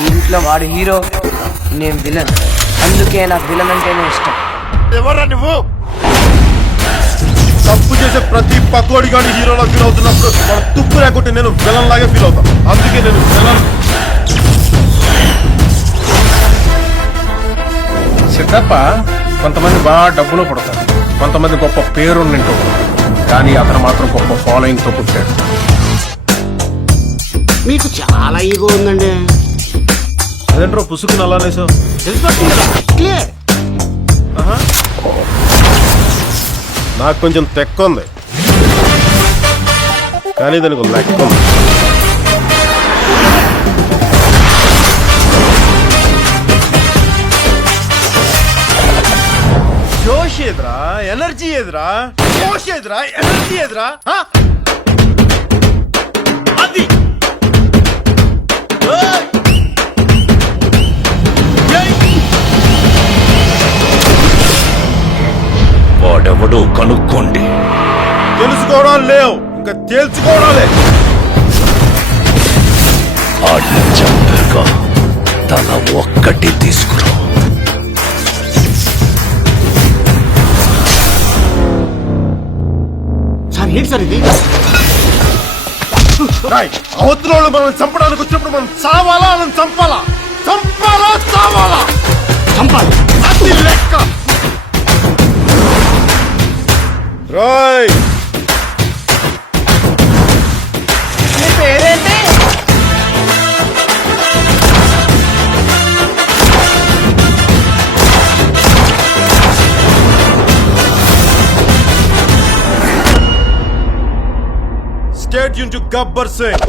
ఈ ఇంట్లో వాడు హీరో, నేను విలన్. అందుకే నాకు విలన్ అంటేనే ఇష్టం. ఎవరా నువ్వు? తప్పు చేసే ప్రతి పకోడి గాని హీరోలా ఫీల్ అవుతున్నప్పుడు మన తుప్పు లేకుంటే నేను విలన్ లాగే ఫీల్ అవుతాను. అందుకే నేను విలన్. సిద్ధప్ప కొంతమంది బాగా డబ్బులో పుడతారు, కొంతమంది గొప్ప పేరు నింటూ, కానీ అతను మాత్రం గొప్ప ఫాలోయింగ్ తో పుట్టాడు. మీకు చాలా ఈగో ఉందండి. అదేంట్రో పుసుకుని అలానేసో తెలిసిపోతుంది కదా, క్లియర్. నాకు కొంచెం తెక్క ఉంది, కానీ దానికి లెక్క ఉంది. జోష్ ఎదురా, ఎనర్జీ ఎదురా, జోష్ ఎదురా, ఎనర్జీ ఎదురా. అది వాడెవడో కనుక్కోండి. తెలుసుకోవడం లేవు, ఇంకా తేల్చుకోవడాలే. ఆడిని చంపాక తల ఒక్కటి తీసుకురా. సార్ ఏంటి సార్ ఇది? అవతల వాళ్ళు మనం చంపడానికి వచ్చినప్పుడు మనం చావాలా, మనం చంపాలా? చంపాలా, చావాలా? చంపాలి. అది లెక్క. రాయ్ నీ పేరేంటి? State Yoon to Gabbar Singh.